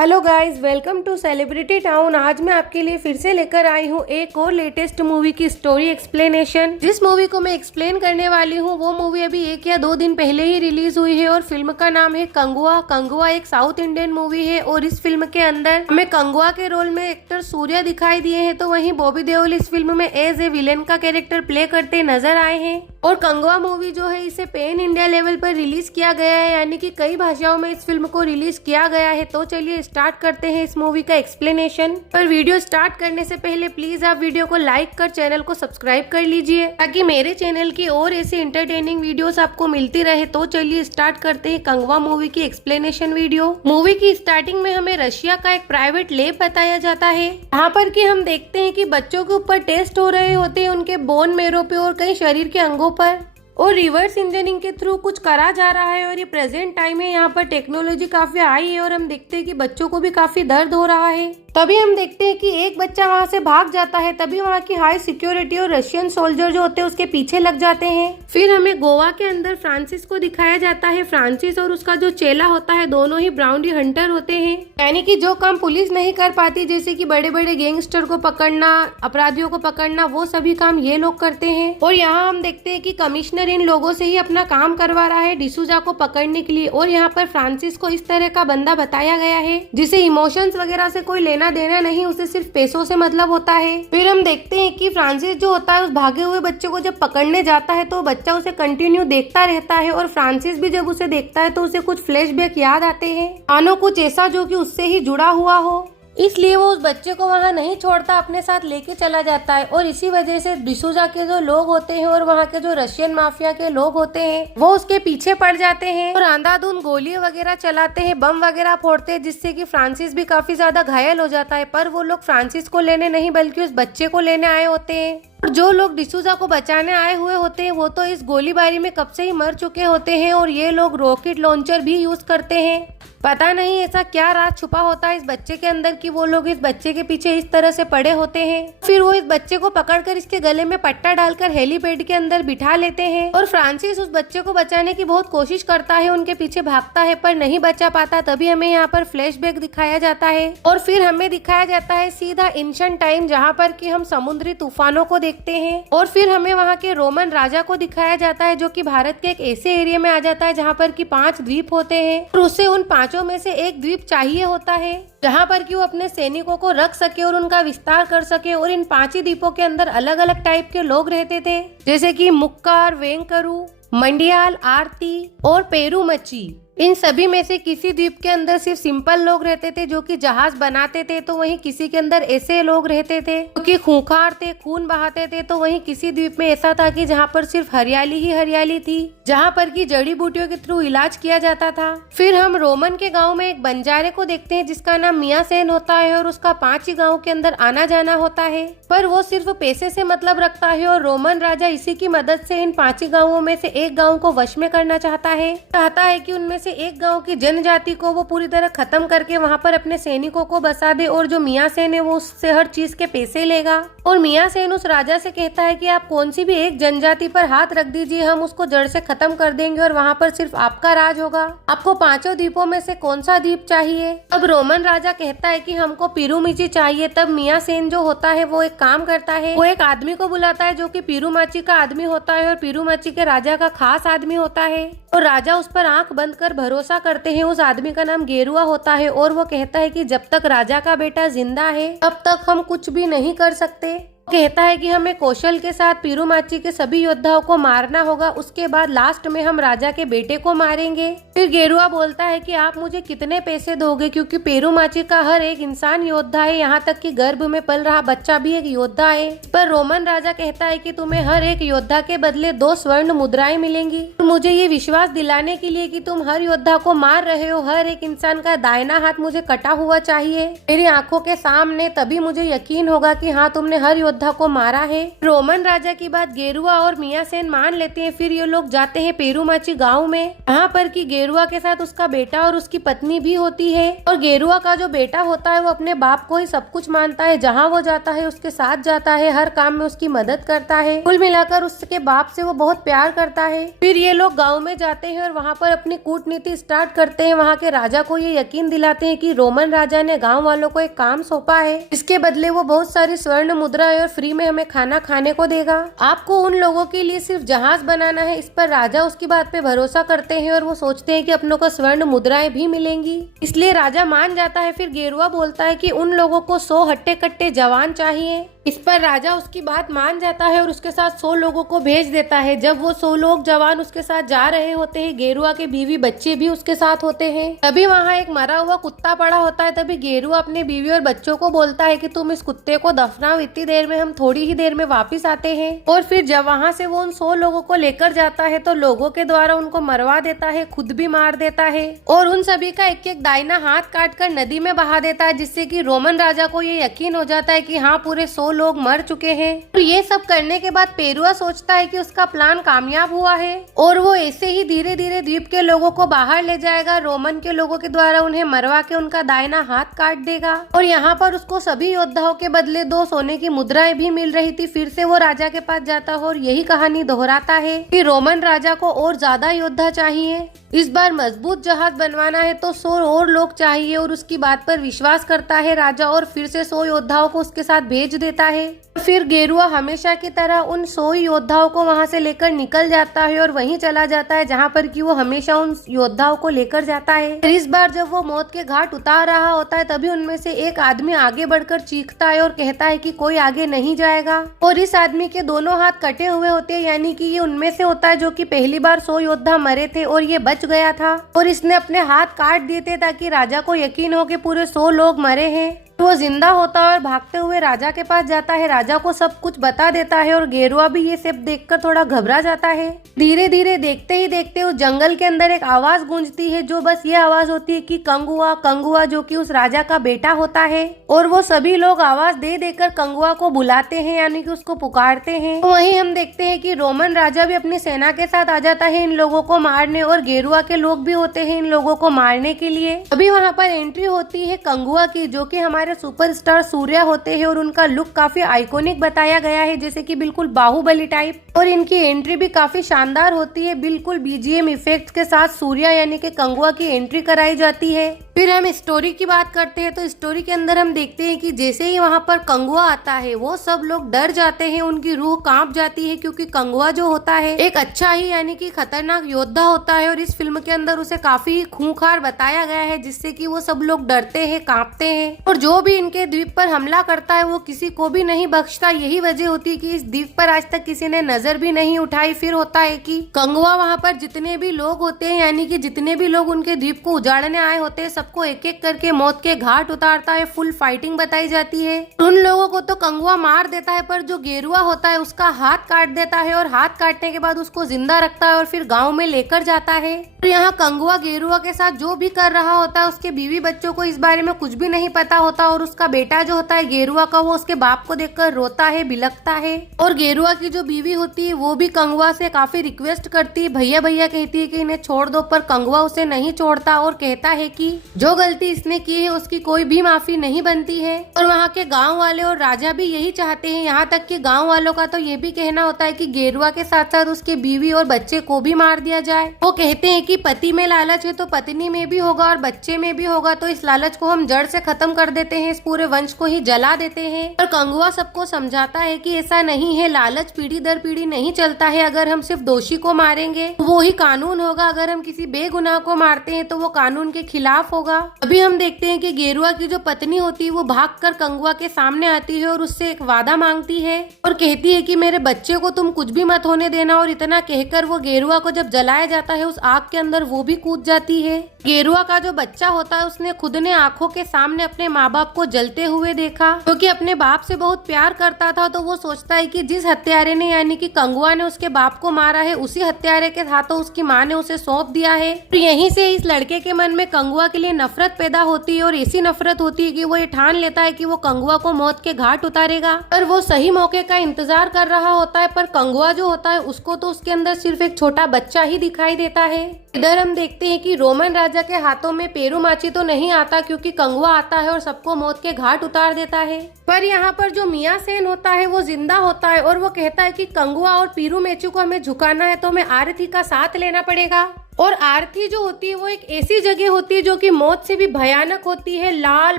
Hello guys, welcome to celebrity town. आज मैं आपके लिए फिर से लेकर आई हूँ एक और लेटेस्ट मूवी की स्टोरी एक्सप्लेनेशन। जिस मूवी को मैं एक्सप्लेन करने वाली हूँ वो मूवी अभी 1 या 2 दिन पहले ही रिलीज हुई है और फिल्म का नाम है कंगुआ। कंगुआ एक साउथ इंडियन मूवी है और इस फिल्म के अंदर हमें कंगुआ के रोल में एक्टर सूर्या दिखाई दिए हैं, तो वहीं बॉबी देओल इस फिल्म में एज ए विलेन का कैरेक्टर प्ले करते नजर आए हैं। और कंगुआ मूवी जो है इसे पैन इंडिया लेवल पर रिलीज किया गया है, यानी कि कई भाषाओं में इस फिल्म को रिलीज किया गया है। तो चलिए स्टार्ट करते हैं इस मूवी का एक्सप्लेनेशन। पर वीडियो स्टार्ट करने से पहले प्लीज आप वीडियो को लाइक कर चैनल को सब्सक्राइब कर लीजिए ताकि मेरे चैनल की और ऐसी इंटरटेनिंग वीडियोस आपको मिलती रहे। तो चलिए स्टार्ट करते हैं कंगुआ मूवी की एक्सप्लेनेशन वीडियो। मूवी की स्टार्टिंग में हमें रशिया का एक प्राइवेट लैब बताया जाता है, यहाँ पर कि हम देखते हैं कि बच्चों के ऊपर टेस्ट हो रहे होते हैं, उनके बोन मेरो पे और कई शरीर के अंगों पर, और रिवर्स इंजीनियरिंग के थ्रू कुछ करा जा रहा है। और ये प्रेजेंट टाइम है, यहाँ पर टेक्नोलॉजी काफी हाई है और हम देखते हैं कि बच्चों को भी काफी दर्द हो रहा है। तभी हम देखते हैं कि एक बच्चा वहाँ से भाग जाता है, तभी वहाँ की हाई सिक्योरिटी और रशियन सोल्जर जो होते हैं उसके पीछे लग जाते हैं। फिर हमें गोवा के अंदर फ्रांसिस को दिखाया जाता है। फ्रांसिस और उसका जो चेला होता है दोनों ही ब्राउनी हंटर होते हैं, यानी कि जो काम पुलिस नहीं कर पाती, जैसे कि बड़े बड़े गैंगस्टर को पकड़ना, अपराधियों को पकड़ना, वो सभी काम ये लोग करते हैं। और यहाँ हम देखते हैं कि कमिश्नर इन लोगों से ही अपना काम करवा रहा है डिसूजा को पकड़ने के लिए। और यहाँ पर फ्रांसिस को इस तरह का बंदा बताया गया है जिसे इमोशंस वगैरह से कोई लेना देना नहीं, उसे सिर्फ पैसों से मतलब होता है। फिर हम देखते हैं कि फ्रांसिस जो होता है उस भागे हुए बच्चे को जब पकड़ने जाता है तो बच्चा उसे कंटिन्यू देखता रहता है, और फ्रांसिस भी जब उसे देखता है तो उसे कुछ फ्लैशबैक याद आते हैं, मानो कुछ ऐसा जो कि उससे ही जुड़ा हुआ हो। इसलिए वो उस बच्चे को वहाँ नहीं छोड़ता, अपने साथ लेके चला जाता है। और इसी वजह से डिसूजा के जो लोग होते हैं और वहाँ के जो रशियन माफिया के लोग होते हैं वो उसके पीछे पड़ जाते हैं और अंधाधुंध गोली वगैरह चलाते हैं, बम वगैरह फोड़ते हैं, जिससे कि फ्रांसिस भी काफी ज्यादा घायल हो जाता है। पर वो लोग फ्रांसिस को लेने नहीं बल्कि उस बच्चे को लेने आए होते हैं। और जो लोग डिसूजा को बचाने आए हुए होते हैं वो तो इस गोलीबारी में कब से ही मर चुके होते हैं, और ये लोग रॉकेट लॉन्चर भी यूज करते हैं। पता नहीं ऐसा क्या राज छुपा होता है इस बच्चे के अंदर कि वो लोग इस बच्चे के पीछे इस तरह से पड़े होते हैं। फिर वो इस बच्चे को पकड़कर इसके गले में पट्टा डालकर हेलीपैड के अंदर बिठा लेते हैं। और फ्रांसिस उस बच्चे को बचाने की बहुत कोशिश करता है, उनके पीछे भागता है पर नहीं बचा पाता। तभी हमें यहाँ पर फ्लैशबैक दिखाया जाता है और फिर हमें दिखाया जाता है सीधा एंशिएंट टाइम, जहाँ पर कि हम समुद्री तूफानों को देखते हैं। और फिर हमें वहाँ के रोमन राजा को दिखाया जाता है जो कि भारत के एक ऐसे एरिया में आ जाता है जहाँ पर कि 5 द्वीप होते हैं और उसे उन 5 में से एक द्वीप चाहिए होता है जहाँ पर कि वो अपने सैनिकों को रख सके और उनका विस्तार कर सके। और इन 5 ही द्वीपों के अंदर अलग अलग टाइप के लोग रहते थे, जैसे कि मुक्कार, वेंकरू, मंडियाल, आरती और पेरूमची। इन सभी में से किसी द्वीप के अंदर सिर्फ सिंपल लोग रहते थे जो कि जहाज बनाते थे, तो वहीं किसी के अंदर ऐसे लोग रहते थे जो कि खूंखार थे, खून बहाते थे। तो वहीं किसी द्वीप में ऐसा था कि जहाँ पर सिर्फ हरियाली ही हरियाली थी, जहाँ पर कि जड़ी बूटियों के थ्रू इलाज किया जाता था। फिर हम रोमन के गांव में एक बंजारे को देखते हैं जिसका नाम मियाँ सेन होता है और उसका 5 ही गाँव के अंदर आना जाना होता है, पर वो सिर्फ पैसे से मतलब रखता है। और रोमन राजा इसी की मदद से इन 5 ही गाँवों में से एक गाँव को वश में करना चाहता है कि उनमें से एक गांव की जनजाति को वो पूरी तरह खत्म करके वहां पर अपने सैनिकों को बसा दे, और जो मियाँ सेन है वो उससे हर चीज के पैसे लेगा। और मियाँ सेन उस राजा से कहता है कि आप कौन सी भी एक जनजाति पर हाथ रख दीजिए, हम उसको जड़ से खत्म कर देंगे और वहां पर सिर्फ आपका राज होगा। आपको 5 द्वीपों में से कौन सा द्वीप चाहिए? अब रोमन राजा कहता है कि हमको पिरुमिची चाहिए। तब मियाँ सेन जो होता है वो एक काम करता है, वो एक आदमी को बुलाता है जो कि पिरुमाची का आदमी होता है और पिरुमाची के राजा का खास आदमी होता है। और राजा उस पर आंख बंद कर भरोसा करते हैं। उस आदमी का नाम गेरुआ होता है और वो कहता है कि जब तक राजा का बेटा जिंदा है तब तक हम कुछ भी नहीं कर सकते। कहता है कि हमें कौशल के साथ पिरुमाची के सभी योद्धाओं को मारना होगा, उसके बाद लास्ट में हम राजा के बेटे को मारेंगे। फिर गेरुआ बोलता है कि आप मुझे कितने पैसे दोगे, क्योंकि पेरूमाची का हर एक इंसान योद्धा है, यहाँ तक कि गर्भ में पल रहा बच्चा भी एक योद्धा है। पर रोमन राजा कहता है कि तुम्हें हर एक योद्धा के बदले 2 स्वर्ण मुद्राएं मिलेंगी। तो मुझे ये विश्वास दिलाने के लिए कि तुम हर योद्धा को मार रहे हो, हर एक इंसान का दाहिना हाथ मुझे कटा हुआ चाहिए मेरी आंखों के सामने, तभी मुझे यकीन होगा कि हाँ तुमने हर योद्धा योद्धा को मारा है। रोमन राजा की बात गेरुआ और मिया सेन मान लेते हैं। फिर ये लोग जाते हैं पेरूमाची गाँव में, यहाँ पर की गेरुआ के साथ उसका बेटा और उसकी पत्नी भी होती है। और गेरुआ का जो बेटा होता है वो अपने बाप को ही सब कुछ मानता है, जहाँ वो जाता है उसके साथ जाता है, हर काम में उसकी मदद करता है। कुल मिलाकर उसके बाप से वो बहुत प्यार करता है। फिर ये लोग गाँव में जाते हैं और वहाँ पर अपनी कूटनीति स्टार्ट करते हैं। वहाँ के राजा को ये यकीन दिलाते हैं कि रोमन राजा ने गाँव वालों को एक काम सौंपा है, इसके बदले वो बहुत सारी स्वर्ण मुद्राएं और फ्री में हमें खाना खाने को देगा। आपको उन लोगों के लिए सिर्फ जहाज बनाना है। इस पर राजा उसकी बात पे भरोसा करते हैं और वो सोचते हैं कि अपनों को स्वर्ण मुद्राएं भी मिलेंगी, इसलिए राजा मान जाता है। फिर गेरुआ बोलता है कि उन लोगों को 100 हट्टे कट्टे जवान चाहिए। इस पर राजा उसकी बात मान जाता है और उसके साथ 100 लोगों को भेज देता है। जब वो 100 लोग जवान उसके साथ जा रहे होते हैं, गेरुआ के बीवी बच्चे भी उसके साथ होते हैं। तभी वहाँ एक मरा हुआ कुत्ता पड़ा होता है। तभी गेरुआ अपने बीवी और बच्चों को बोलता है कि तुम इस कुत्ते को दफनाओ, इतनी देर में हम थोड़ी ही देर में वापिस आते हैं। और फिर जब वहाँ से वो उन 100 लोगों को लेकर जाता है तो लोगों के द्वारा उनको मरवा देता है, खुद भी मार देता है और उन सभी का एक एक दाहिना हाथ काट कर नदी में बहा देता है, जिससे कि रोमन राजा को ये यकीन हो जाता है कि हाँ, पूरे 100 लोग मर चुके हैं। और ये सब करने के बाद पेरुआ सोचता है कि उसका प्लान कामयाब हुआ है और वो ऐसे ही धीरे धीरे द्वीप के लोगों को बाहर ले जाएगा। रोमन के लोगों के द्वारा उन्हें मरवा के उनका दाहिना हाथ काट देगा और यहाँ पर उसको सभी योद्धाओं के बदले 2 सोने की मुद्राएं भी मिल रही थी। फिर से वो राजा के पास जाता है और यही कहानी दोहराता है कि रोमन राजा को और ज्यादा योद्धा चाहिए। इस बार मजबूत जहाज बनवाना है तो 100 और लोग चाहिए और उसकी बात पर विश्वास करता है राजा और फिर से 100 योद्धाओं को उसके साथ भेज देता है। फिर गेरुआ हमेशा की तरह उन 100 योद्धाओं को वहां से लेकर निकल जाता है और वहीं चला जाता है जहां पर कि वो हमेशा उन योद्धाओं को लेकर जाता है। फिर इस बार जब वो मौत के घाट उतार रहा होता है तभी उनमें से एक आदमी आगे बढ़कर चीखता है और कहता है कि कोई आगे नहीं जाएगा। और इस आदमी के दोनों हाथ कटे हुए होते हैं, यानी कि ये उनमें से होता है जो कि पहली बार 100 योद्धा मरे थे और ये बच गया था और इसने अपने हाथ काट दिए थे ताकि राजा को यकीन हो कि पूरे 100 लोग मरे हैं। वो जिंदा होता है और भागते हुए राजा के पास जाता है, राजा को सब कुछ बता देता है और गेरुआ भी ये सब देखकर थोड़ा घबरा जाता है। धीरे धीरे देखते ही देखते उस जंगल के अंदर एक आवाज गूंजती है, जो बस ये आवाज होती है कि कंगुआ कंगुआ, जो कि उस राजा का बेटा होता है। और वो सभी लोग आवाज दे देकर कंगुआ को बुलाते हैं, यानी कि उसको पुकारते हैं। तो वहीं हम देखते हैं कि रोमन राजा भी अपनी सेना के साथ आ जाता है इन लोगों को मारने और गेरुआ के लोग भी होते हैं इन लोगों को मारने के लिए। अभी वहाँ पर एंट्री होती है कंगुआ की, जो कि हमारे सुपरस्टार सूर्या होते हैं और उनका लुक काफी आइकॉनिक बताया गया है, जैसे कि बिल्कुल बाहुबली टाइप। और इनकी एंट्री भी काफी शानदार होती है, बिल्कुल बीजीएम इफेक्ट के साथ सूर्या यानी कि कंगुआ की एंट्री कराई जाती है। फिर हम स्टोरी की बात करते हैं तो स्टोरी के अंदर हम देखते हैं कि जैसे ही वहाँ पर कंगुआ आता है वो सब लोग डर जाते हैं, उनकी रूह कांप जाती है, क्योंकि कंगुआ जो होता है एक अच्छा ही यानी कि खतरनाक योद्धा होता है और इस फिल्म के अंदर उसे काफी खूंखार बताया गया है, जिससे कि वो सब लोग डरते हैं, कांपते हैं और जो भी इनके द्वीप पर हमला करता है वो किसी को भी नहीं बख्शता। यही वजह होती है कि इस द्वीप पर आज तक किसी ने नजर भी नहीं उठाई। फिर होता है कि कंगुआ वहाँ पर जितने भी लोग होते हैं, यानी कि जितने भी लोग उनके द्वीप को उजाड़ने आए होते हैं, सबको एक एक करके मौत के घाट उतारता है। फुल फाइटिंग बताई जाती है। उन लोगों को तो कंगुआ मार देता है, पर जो गेरुआ होता है उसका हाथ काट देता है और हाथ काटने के बाद उसको जिंदा रखता है और फिर गाँव में लेकर जाता है। और यहाँ कंगुआ गेरुआ के साथ जो भी कर रहा होता है उसके बीवी बच्चों को इस बारे में कुछ भी नहीं पता होता और उसका बेटा जो होता है गेरुआ का, वो उसके बाप को देखकर रोता है, बिलखता है। और गेरुआ की जो बीवी होती है वो भी कंगुआ से काफी रिक्वेस्ट करती है, भैया भैया कहती है कि इन्हें छोड़ दो, पर कंगुआ उसे नहीं छोड़ता और कहता है कि जो गलती इसने की है उसकी कोई भी माफी नहीं बनती है। और वहाँ के गाँव वाले और राजा भी यही चाहते हैं। यहाँ तक कि गाँव वालों का तो ये भी कहना होता है कि गेरुआ के साथ साथ उसके बीवी और बच्चे को भी मार दिया जाए। वो कहते हैं कि पति में लालच है तो पत्नी में भी होगा और बच्चे में भी होगा, तो इस लालच को हम जड़ से खत्म कर देते हैं, इस पूरे वंश को ही जला देते हैं। और कंगुआ सबको समझाता है कि ऐसा नहीं है, लालच पीढ़ी दर पीढ़ी नहीं चलता है। अगर हम सिर्फ दोषी को मारेंगे तो वो ही कानून होगा, अगर हम किसी बेगुनाह को मारते हैं तो वो कानून के खिलाफ होगा। अभी हम देखते हैं कि गेरुआ की जो पत्नी होती है वो भागकर कंगुआ के सामने आती है और उससे एक वादा मांगती है और कहती है कि मेरे बच्चे को तुम कुछ भी मत होने देना। और इतना कहकर वो गेरुआ को जब जलाया जाता है उस आग के अंदर वो भी कूद जाती है। गेरुआ का जो बच्चा होता है उसने खुद ने आंखों के सामने अपने माँ बाप को जलते हुए देखा, क्योंकि अपने बाप से बहुत प्यार करता था। तो वो सोचता है कि जिस हत्यारे ने यानी कि कंगुआ ने उसके बाप को मारा है, उसी हत्यारे के हाथों उसकी माँ ने उसे सौंप दिया है। तो यहीं से इस लड़के के मन में कंगुआ के लिए लिए नफरत पैदा होती है और ऐसी नफरत होती है कि वो ये ठान लेता है कि वो कंगुआ को मौत के घाट उतारेगा। पर वो सही मौके का इंतजार कर रहा होता है, पर कंगुआ जो होता है उसको तो उसके अंदर सिर्फ एक छोटा बच्चा ही दिखाई देता है। इधर हम देखते हैं कि रोमन राजा के हाथों में पेरूमाची तो नहीं आता, क्योंकि कंगुआ आता है और सबको मौत के घाट उतार देता है। पर यहाँ पर जो मियाँ सेन होता है वो जिंदा होता है और वो कहता है कि कंगुआ और पीरूमेचू को हमें झुकाना है तो हमें आरती का साथ लेना पड़ेगा। और आरती जो होती है वो एक ऐसी जगह होती है जो कि मौत से भी भयानक होती है, लाल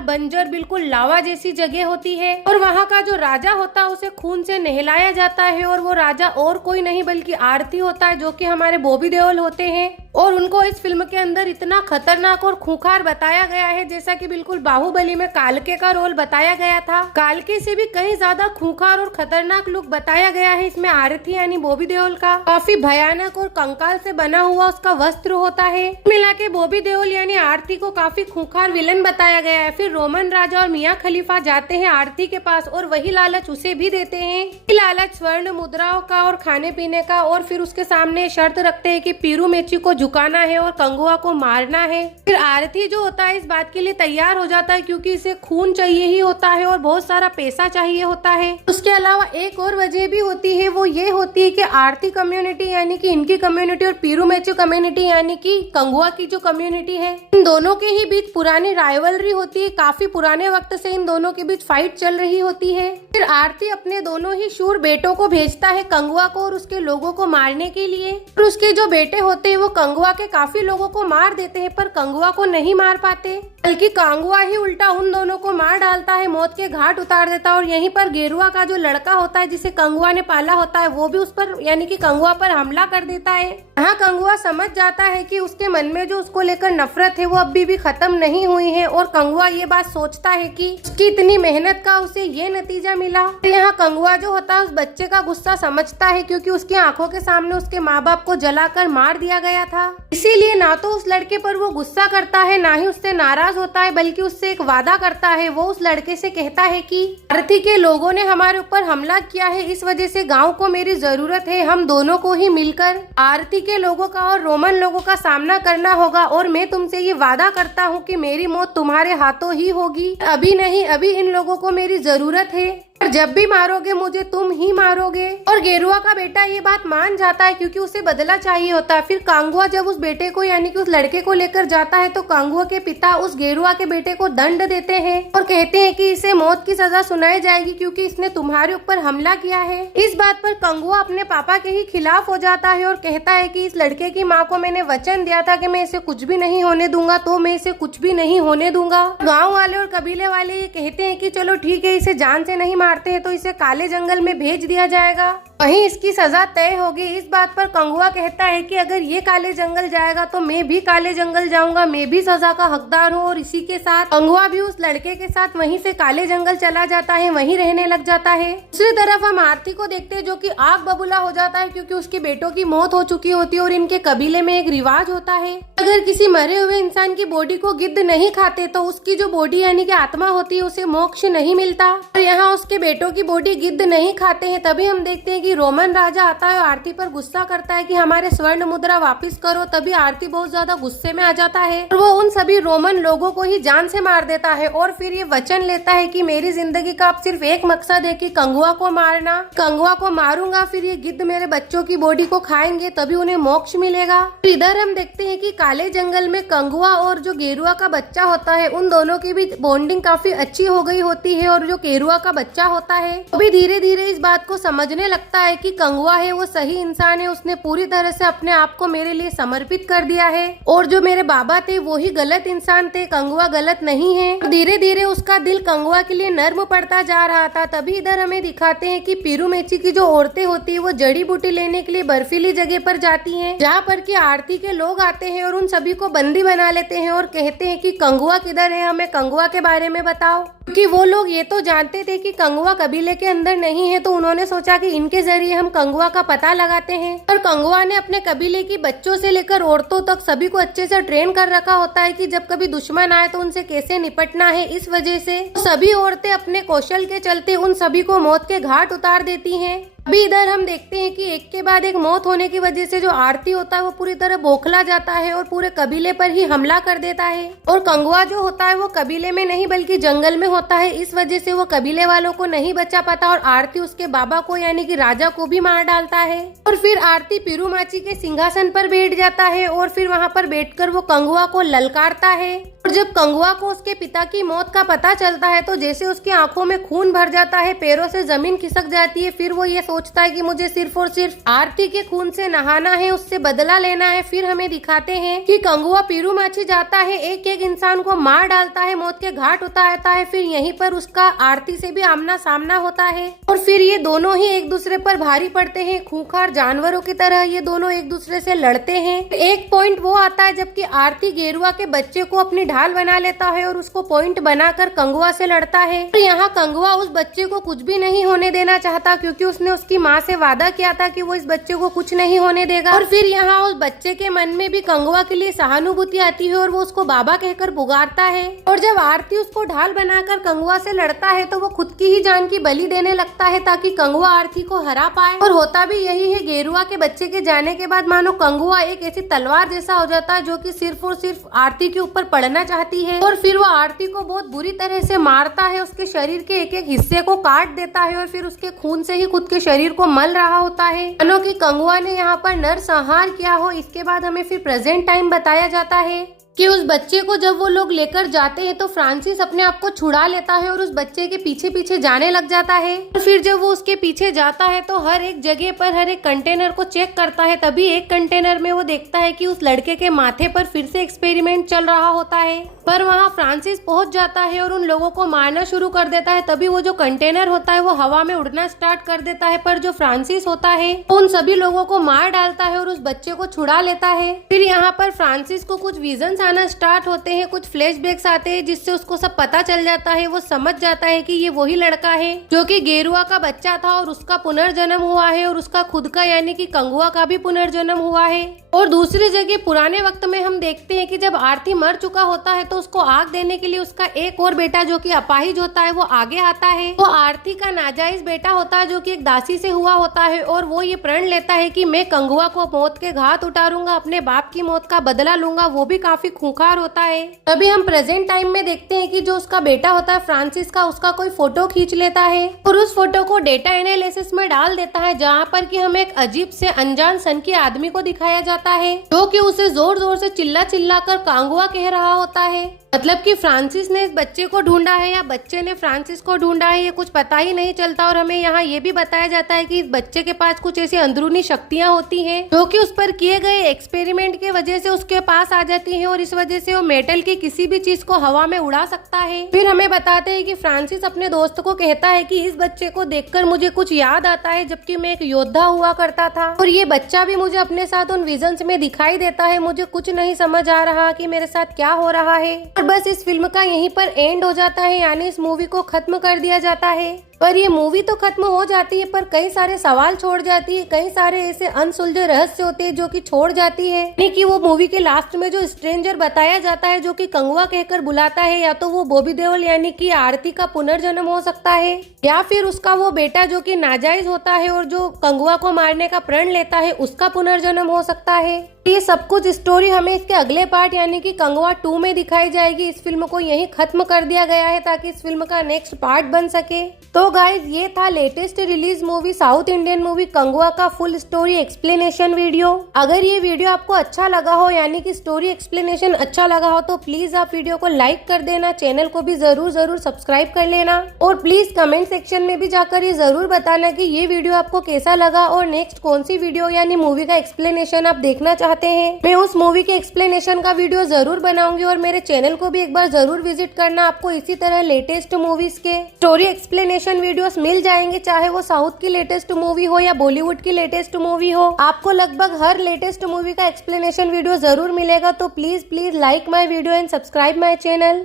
बंजर बिल्कुल लावा जैसी जगह होती है। और वहाँ का जो राजा होता है उसे खून से नहलाया जाता है और वो राजा और कोई नहीं बल्कि आरती होता है, जो कि हमारे बॉबी देओल होते हैं। और उनको इस फिल्म के अंदर इतना खतरनाक और खूंखार बताया गया है, जैसा कि बिल्कुल बाहुबली में कालके का रोल बताया गया था, कालके से भी कहीं ज्यादा खूंखार और खतरनाक लुक बताया गया है इसमें आरती यानी बॉबी देओल का। काफी भयानक और कंकाल से बना हुआ उसका वस्त्र होता है। मिला के बॉबी देओल यानी आरती को काफी खूंखार विलन बताया गया है। फिर रोमन राजा और मियाँ खलीफा जाते हैं आरती के पास और वही लालच उसे भी देते हैं, लालच स्वर्ण मुद्राओं का और खाने पीने का। और फिर उसके सामने शर्त रखते हैं कि पीरूमेची को झुकाना है और कंगुआ को मारना है। फिर आरती जो होता है इस बात के लिए तैयार हो जाता है, क्योंकि इसे खून चाहिए ही होता है और बहुत सारा पैसा चाहिए होता है। उसके अलावा एक और वजह भी होती है, वो ये होती है कि आरती कम्युनिटी यानी कि इनकी कम्युनिटी और पीरूमेचू कम्युनिटी यानी कि कंगुआ की जो कम्युनिटी है, इन दोनों के ही बीच पुरानी राइवलरी होती है। काफी पुराने वक्त से इन दोनों के बीच फाइट चल रही होती है। फिर आरती अपने दोनों ही शूर बेटों को भेजता है कंगुआ को और उसके लोगों को मारने के लिए। और उसके जो बेटे होते हैं वो कंगुआ के काफी लोगों को मार देते हैं, पर कंगुआ को नहीं मार पाते, बल्कि कंगुआ ही उल्टा उन दोनों को मार डालता है, मौत के घाट उतार देता है। और यहीं पर गेरुआ का जो लड़का होता है जिसे कंगुआ ने पाला होता है वो भी उस पर यानी कि कंगुआ पर हमला कर देता है। यहाँ कंगुआ समझ जाता है कि उसके मन में जो उसको लेकर नफरत है वो अभी भी खत्म नहीं हुई है और कंगुआ ये बात सोचता है कि उसकी इतनी मेहनत का उसे ये नतीजा मिला। यहाँ कंगुआ जो होता है उस बच्चे का गुस्सा समझता है, क्योंकि उसकी आंखों के सामने उसके माँ बाप को जलाकर मार दिया गया था। इसीलिए ना तो उस लड़के पर वो गुस्सा करता है ना ही उससे नाराज होता है, बल्कि उससे एक वादा करता है। वो उस लड़के से कहता है कि आरती के लोगों ने हमारे ऊपर हमला किया है, इस वजह से गांव को मेरी जरूरत है, हम दोनों को ही मिलकर आरती के लोगों का और रोमन लोगों का सामना करना होगा। और मैं तुमसे ये वादा करता हूँ कि मेरी मौत तुम्हारे हाथों ही होगी, अभी नहीं, अभी इन लोगों को मेरी जरूरत है और जब भी मारोगे मुझे तुम ही मारोगे। और गेरुआ का बेटा ये बात मान जाता है, क्योंकि उसे बदला चाहिए होता है। फिर कांगुआ जब उस बेटे को यानी कि उस लड़के को लेकर जाता है तो कांगुआ के पिता उस गेरुआ के बेटे को दंड देते हैं और कहते हैं कि इसे मौत की सजा सुनाई जाएगी, क्योंकि इसने तुम्हारे ऊपर हमला किया है। इस बात पर कंगुआ अपने पापा के ही खिलाफ हो जाता है और कहता है कि इस लड़के की माँ को मैंने वचन दिया था कि मैं इसे कुछ भी नहीं होने दूंगा, तो मैं इसे कुछ भी नहीं होने दूंगा। गाँव वाले और कबीले वाले ये कहते हैं कि चलो ठीक है, इसे जान से नहीं मारते हैं तो इसे काले जंगल में भेज दिया जाएगा, वहीं इसकी सजा तय होगी। इस बात पर कंगुआ कहता है कि अगर ये काले जंगल जाएगा तो मैं भी काले जंगल जाऊंगा, मैं भी सजा का हकदार हूँ। और इसी के साथ कंगुआ भी उस लड़के के साथ वहीं से काले जंगल चला जाता है, वहीं रहने लग जाता है। दूसरी तरफ हम आरती को देखते हैं जो कि आग बबूला हो जाता है, क्योंकि उसके बेटों की मौत हो चुकी होती है। और इनके कबीले में एक रिवाज होता है, अगर किसी मरे हुए इंसान की बॉडी को गिद्ध नहीं खाते तो उसकी जो बॉडी यानी कि आत्मा होती है उसे मोक्ष नहीं मिलता। और यहाँ उसके बेटों की बॉडी गिद्ध नहीं खाते हैं। तभी हम देखते हैं कि रोमन राजा आता है और आरती पर गुस्सा करता है कि हमारे स्वर्ण मुद्रा वापस करो। तभी आरती बहुत ज्यादा गुस्से में आ जाता है और वो उन सभी रोमन लोगों को ही जान से मार देता है। और फिर ये वचन लेता है कि मेरी जिंदगी का अब सिर्फ एक मकसद है कि कंगुआ को मारना, कंगुआ को मारूंगा, फिर ये गिद्ध मेरे बच्चों की बॉडी को खाएंगे, तभी उन्हें मोक्ष मिलेगा। इधर हम देखते हैं कि काले जंगल में कंगुआ और जो गेरुआ का बच्चा होता है उन दोनों की भी बॉन्डिंग काफी अच्छी हो गई होती है। और जो गेरुआ का बच्चा होता है वो भी धीरे धीरे इस बात को समझने लगता है कि कंगुआ है वो सही इंसान है, उसने पूरी तरह से अपने आप को मेरे लिए समर्पित कर दिया है और जो मेरे बाबा थे वो ही गलत इंसान थे, कंगुआ गलत नहीं है। धीरे धीरे उसका दिल कंगुआ के लिए नर्म पड़ता जा रहा था। तभी इधर हमें दिखाते हैं कि पीरूमेची की जो औरतें होती है वो जड़ी बूटी लेने के लिए बर्फीली जगह पर जाती हैं, जहाँ पर की आरती के लोग आते हैं और उन सभी को बंदी बना लेते हैं और कहते हैं कि कंगुआ किधर है, हमें कंगुआ के बारे में बताओ। क्योंकि वो लोग ये तो जानते थे कि कंगुआ कबीले के अंदर नहीं है, तो उन्होंने सोचा कि इनके जरिए हम कंगुआ का पता लगाते हैं। और कंगुआ ने अपने कबीले की बच्चों से लेकर औरतों तक सभी को अच्छे से ट्रेन कर रखा होता है कि जब कभी दुश्मन आए तो उनसे कैसे निपटना है। इस वजह से सभी औरतें अपने कौशल के चलते उन सभी को मौत के घाट उतार देती हैं। अभी इधर हम देखते हैं कि एक के बाद एक मौत होने की वजह से जो आरती होता है वो पूरी तरह बौखला जाता है और पूरे कबीले पर ही हमला कर देता है। और कंगवा जो होता है वो कबीले में नहीं बल्कि जंगल में होता है, इस वजह से वो कबीले वालों को नहीं बचा पाता और आरती उसके बाबा को यानी कि राजा को भी मार डालता है। और फिर आरती पिरुमाची के सिंहासन पर बैठ जाता है और फिर वहाँ पर बैठकर वो कंगवा को ललकारता है। और जब कंगवा को उसके पिता की मौत का पता चलता है तो जैसे उसकी आंखों में खून भर जाता है, पैरों से जमीन खिसक जाती है। फिर वो ये सोचता है कि मुझे सिर्फ और सिर्फ आरती के खून से नहाना है, उससे बदला लेना है। फिर हमें दिखाते हैं कि कंगवा पिरुमाची जाता है, एक एक इंसान को मार डालता है, मौत के घाट उतारता है। फिर यहीं पर उसका आरती से भी आमना सामना होता है और फिर ये दोनों ही एक दूसरे पर भारी पड़ते हैं। खूंखार जानवरों की तरह ये दोनों एक दूसरे से लड़ते हैं। एक पॉइंट वो आता है जबकि आरती गेरुआ के बच्चे को अपनी ढाल बना लेता है और उसको पॉइंट बनाकर कंगवा से लड़ता है। और यहाँ कंगवा उस बच्चे को कुछ भी नहीं होने देना चाहता क्योंकि उसने उसकी माँ से वादा किया था कि वो इस बच्चे को कुछ नहीं होने देगा। और फिर यहाँ उस बच्चे के मन में भी कंगवा के लिए सहानुभूति आती है और वो उसको बाबा कहकर पुकारता है। और जब आरती उसको ढाल बनाकर कंगवा से लड़ता है तो वो खुद की ही जान की बलि देने लगता है ताकि कंगवा आरती को हरा पाए। और होता भी यही है, गेरुआ के बच्चे के जाने के बाद मानो कंगवा एक ऐसी तलवार जैसा हो जाता है जो कि सिर्फ और सिर्फ आरती के ऊपर पड़ना चाहती है। और फिर वो आरती को बहुत बुरी तरह से मारता है, उसके शरीर के एक एक हिस्से को काट देता है और फिर उसके खून से ही खुद के शरीर को मल रहा होता है मानो कि कंगवा ने यहाँ पर नरसंहार किया हो। इसके बाद हमें फिर प्रेजेंट टाइम बताया जाता है कि उस बच्चे को जब वो लोग लेकर जाते हैं तो फ्रांसिस अपने आप को छुड़ा लेता है और उस बच्चे के पीछे पीछे जाने लग जाता है। और फिर जब वो उसके पीछे जाता है तो हर एक जगह पर हर एक कंटेनर को चेक करता है। तभी एक कंटेनर में वो देखता है कि उस लड़के के माथे पर फिर से एक्सपेरिमेंट चल रहा होता है। पर वहाँ फ्रांसिस पहुंच जाता है और उन लोगों को मारना शुरू कर देता है। तभी वो जो कंटेनर होता है वो हवा में उड़ना स्टार्ट कर देता है, पर जो फ्रांसिस होता है उन सभी लोगों को मार डालता है और उस बच्चे को छुड़ा लेता है। फिर यहाँ पर फ्रांसिस को कुछ विजन्स आना स्टार्ट होते हैं, कुछ फ्लैशबैक्स आते हैं जिससे उसको सब पता चल जाता है। वो समझ जाता है कि ये वही लड़का है जो कि गेरुआ का बच्चा था और उसका पुनर्जन्म हुआ है और उसका खुद का यानी कि कंगवा का भी पुनर्जन्म हुआ है। और दूसरी जगह पुराने वक्त में हम देखते हैं कि जब आरती मर चुका होता है तो उसको आग देने के लिए उसका एक और बेटा जो कि अपाहिज होता है वो आगे आता है। वो आरती का नाजायज बेटा होता है जो कि एक दासी से हुआ होता है और वो ये प्रण लेता है कि मैं कंगवा को मौत के घाट उतारूंगा, अपने बाप की मौत का बदला लूंगा। वो भी काफी खूंखार होता है। तभी हम प्रेजेंट टाइम में देखते हैं कि जो उसका बेटा होता है फ्रांसिस का, उसका कोई फोटो खींच लेता है और उस फोटो को डेटा एनालिसिस में डाल देता है जहाँ पर कि हमें एक अजीब से अनजान सन के आदमी को दिखाया जाता है जो कि उसे जोर जोर से चिल्ला चिल्ला कर कांगवा कह रहा होता है। मतलब कि फ्रांसिस ने इस बच्चे को ढूंढा है या बच्चे ने फ्रांसिस को ढूंढा है, ये कुछ पता ही नहीं चलता। और हमें यहाँ ये भी बताया जाता है कि इस बच्चे के पास कुछ ऐसी अंदरूनी शक्तियाँ होती हैं जो कि उस पर किए गए एक्सपेरिमेंट के वजह से उसके पास आ जाती हैं और इस वजह से वो मेटल की किसी भी चीज को हवा में उड़ा सकता है। फिर हमें बताते हैं कि फ्रांसिस अपने दोस्त को कहता है कि इस बच्चे को देखकर मुझे कुछ याद आता है जबकि मैं एक योद्धा हुआ करता था और ये बच्चा भी मुझे अपने साथ उन विजन्स में दिखाई देता है। मुझे कुछ नहीं समझ आ रहा कि मेरे साथ क्या हो रहा है। और बस इस फिल्म का यहीं पर एंड हो जाता है, यानी इस मूवी को खत्म कर दिया जाता है। पर ये मूवी तो खत्म हो जाती है पर कई सारे सवाल छोड़ जाती है, कई सारे ऐसे अनसुलझे रहस्य होते हैं जो कि छोड़ जाती है। यानी कि वो मूवी के लास्ट में जो स्ट्रेंजर बताया जाता है जो कि कंगवा कहकर बुलाता है, या तो वो बॉबी देओल यानी कि आरती का पुनर्जन्म हो सकता है या फिर उसका वो बेटा जो कि नाजायज होता है और जो कंगवा को मारने का प्रण लेता है उसका पुनर्जन्म हो सकता है। ये सब कुछ स्टोरी हमें इसके अगले पार्ट यानी कि कंगवा 2 में दिखाई जाएगी। इस फिल्म को यहीं खत्म कर दिया गया है ताकि इस फिल्म का नेक्स्ट पार्ट बन सके। तो गाइज ये था latest release movie south Indian movie Kanguva का फुल स्टोरी एक्सप्लेनेशन वीडियो। अगर ये वीडियो आपको अच्छा लगा हो यानी कि स्टोरी एक्सप्लेनेशन अच्छा लगा हो तो प्लीज आप वीडियो को लाइक कर देना, चैनल को भी जरूर सब्सक्राइब कर लेना और प्लीज कमेंट सेक्शन में भी जाकर ये जरूर बताना कि ये वीडियो आपको कैसा लगा और नेक्स्ट कौन सी वीडियो यानी मूवी का एक्सप्लेनेशन आप देखना चाहते हैं। मैं उस मूवी के एक्सप्लेनेशन का वीडियो जरूर बनाऊंगी और मेरे चैनल को भी एक बार जरूर विजिट करना। आपको इसी तरह लेटेस्ट मूवीज के स्टोरी एक्सप्लेनेशन वीडियोस मिल जाएंगे, चाहे वो साउथ की लेटेस्ट मूवी हो या बॉलीवुड की लेटेस्ट मूवी हो। आपको लगभग हर लेटेस्ट मूवी का एक्सप्लेनेशन वीडियो जरूर मिलेगा। तो please like my video and subscribe my channel.